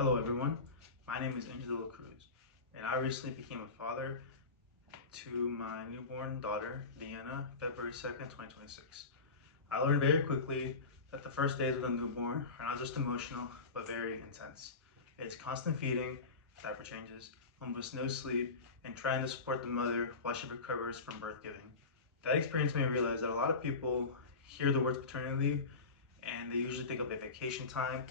Hello everyone, my name is Angelo Cruz, and I recently became a father to my newborn daughter, Vienna, February 2nd, 2026. I learned very quickly that the first days with a newborn are not just emotional, but very intense. It is constant feeding, diaper changes, almost no sleep, and trying to support the mother while she recovers from birth giving. That experience made me realize that a lot of people hear the words paternity leave and they usually think of a vacation time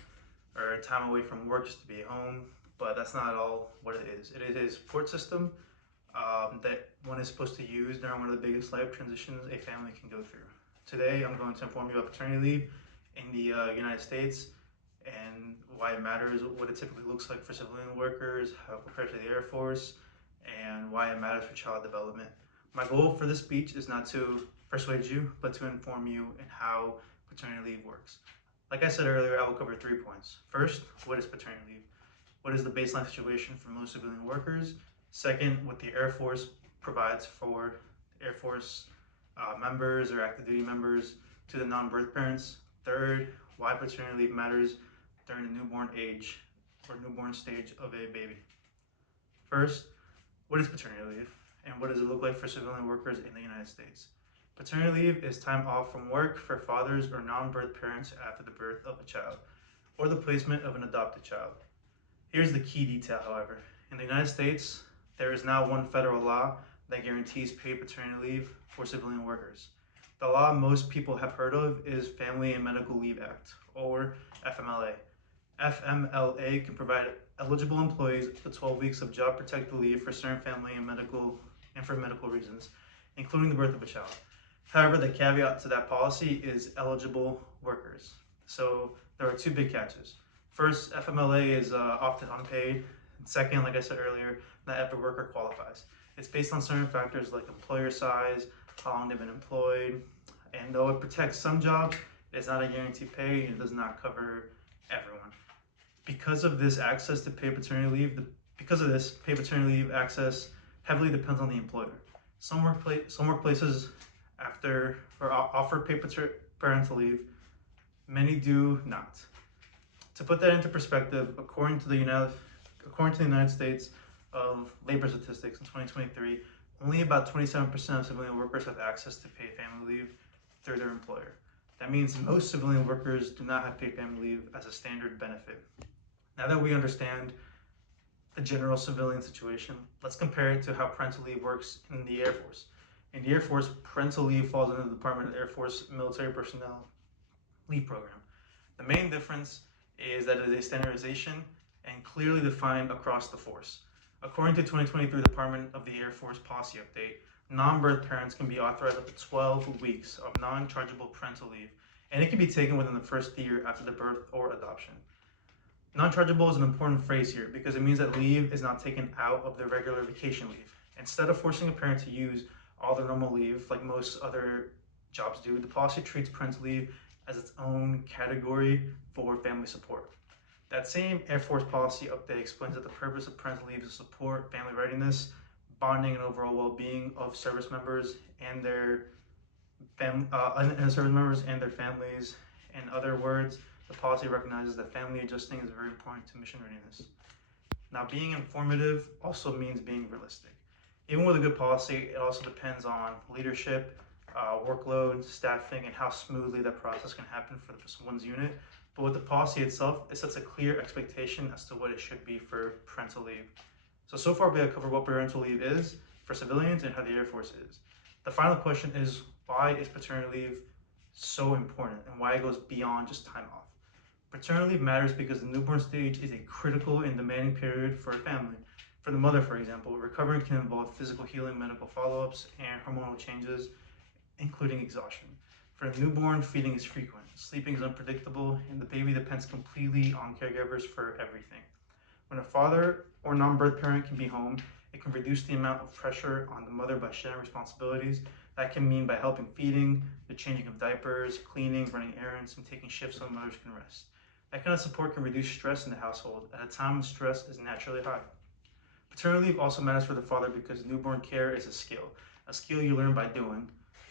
or time away from work just to be home, but that's not at all what it is. It is a support system that one is supposed to use during one of the biggest life transitions a family can go through. Today, I'm going to inform you about paternity leave in the United States and why it matters, what it typically looks like for civilian workers, how it compares to the Air Force, and why it matters for child development. My goal for this speech is not to persuade you, but to inform you in how paternity leave works. Like I said earlier, I will cover 3 points. First, what is paternity leave? What is the baseline situation for most civilian workers? Second, what the Air Force provides for Air Force members or active duty members to the non-birth parents. Third, why paternity leave matters during the newborn age or newborn stage of a baby. First, what is paternity leave and what does it look like for civilian workers in the United States? Paternity leave is time off from work for fathers or non-birth parents after the birth of a child or the placement of an adopted child. Here's the key detail, however. In the United States, there is now one federal law that guarantees paid paternity leave for civilian workers. The law most people have heard of is Family and Medical Leave Act, or FMLA. FMLA can provide eligible employees up to 12 weeks of job protected leave for certain family and for medical reasons, including the birth of a child. However, the caveat to that policy is eligible workers. So there are two big catches. First, FMLA is often unpaid. And second, like I said earlier, not every worker qualifies. It's based on certain factors like employer size, how long they've been employed, and though it protects some jobs, it's not a guaranteed pay and it does not cover everyone. Because of this access to paid paternity leave, paid paternity leave access heavily depends on the employer. Some workplaces offer paid parental leave, many do not. To put that into perspective, according to the United States of labor statistics in 2023, only about 27% of civilian workers have access to paid family leave through their employer. That means most civilian workers do not have paid family leave as a standard benefit. Now that we understand the general civilian situation, let's compare it to how parental leave works in the Air Force. In the Air Force, parental leave falls under the Department of Air Force Military Personnel Leave Program. The main difference is that it is a standardization and clearly defined across the force. According to 2023 Department of the Air Force policy update, non-birth parents can be authorized up to 12 weeks of non-chargeable parental leave, and it can be taken within the first year after the birth or adoption. Non-chargeable is an important phrase here because it means that leave is not taken out of the regular vacation leave. Instead of forcing a parent to use all their normal leave like most other jobs do, the policy treats parental leave as its own category for family support. That same Air Force policy update explains that the purpose of parental leave is to support family readiness, bonding, and overall well-being of service members and their families. In other words, the policy recognizes that family adjusting is very important to mission readiness. Now, being informative also means being realistic. Even with a good policy, it also depends on leadership, workload, staffing, and how smoothly that process can happen for one's unit. But with the policy itself, it sets a clear expectation as to what it should be for parental leave. So far we have covered what parental leave is for civilians and how the Air Force is. The final question is, why is paternity leave so important and why it goes beyond just time off? Paternity leave matters because the newborn stage is a critical and demanding period for a family. For the mother, for example, recovery can involve physical healing, medical follow-ups, and hormonal changes, including exhaustion. For the newborn, feeding is frequent, sleeping is unpredictable, and the baby depends completely on caregivers for everything. When a father or non-birth parent can be home, it can reduce the amount of pressure on the mother by sharing responsibilities. That can mean by helping feeding, the changing of diapers, cleaning, running errands, and taking shifts so mothers can rest. That kind of support can reduce stress in the household at a time when stress is naturally high. Paternity leave also matters for the father because newborn care is a skill you learn by doing.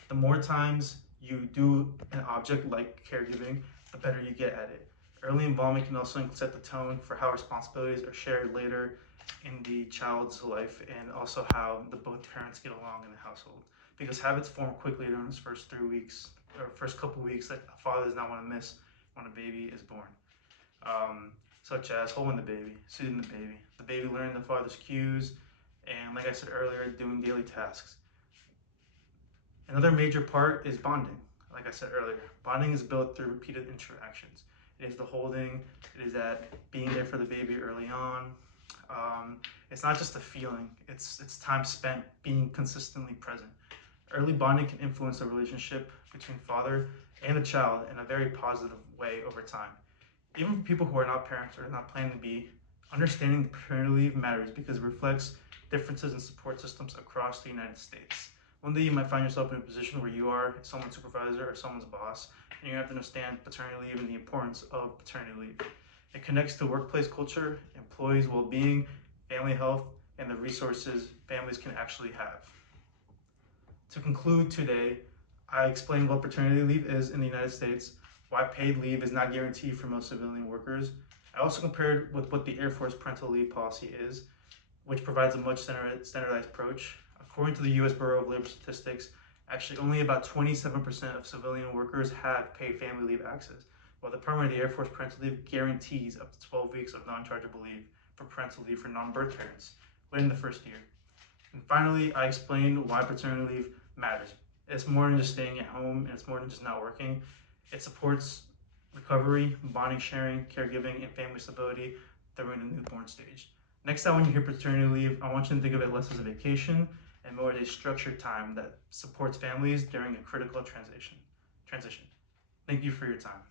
The more times you do an object like caregiving, the better you get at it. Early involvement can also set the tone for how responsibilities are shared later in the child's life, and also how the both parents get along in the household. Because habits form quickly during those first 3 weeks or first couple weeks that a father does not want to miss when a baby is born. Such as holding the baby, soothing the baby learning the father's cues, and like I said earlier, doing daily tasks. Another major part is bonding. Like I said earlier, bonding is built through repeated interactions. It is the holding, it is that being there for the baby early on. It's not just a feeling, it's time spent being consistently present. Early bonding can influence the relationship between father and the child in a very positive way over time. Even for people who are not parents or not planning to be, understanding the paternity leave matters because it reflects differences in support systems across the United States. One day you might find yourself in a position where you are someone's supervisor or someone's boss, and you have to understand paternity leave and the importance of paternity leave. It connects to workplace culture, employees' well-being, family health, and the resources families can actually have. To conclude today, I explained what paternity leave is in the United States, why paid leave is not guaranteed for most civilian workers. I also compared with what the Air Force parental leave policy is, which provides a much standardized approach. According to the U.S. Bureau of Labor Statistics, actually only about 27% of civilian workers have paid family leave access, while the Department of the Air Force parental leave guarantees up to 12 weeks of non-chargeable leave for parental leave for non-birth parents within the first year. And finally, I explained why paternity leave matters. It's more than just staying at home, and it's more than just not working. It supports recovery, bonding sharing, caregiving, and family stability during the newborn stage. Next time when you hear paternity leave, I want you to think of it less as a vacation and more as a structured time that supports families during a critical transition. Thank you for your time.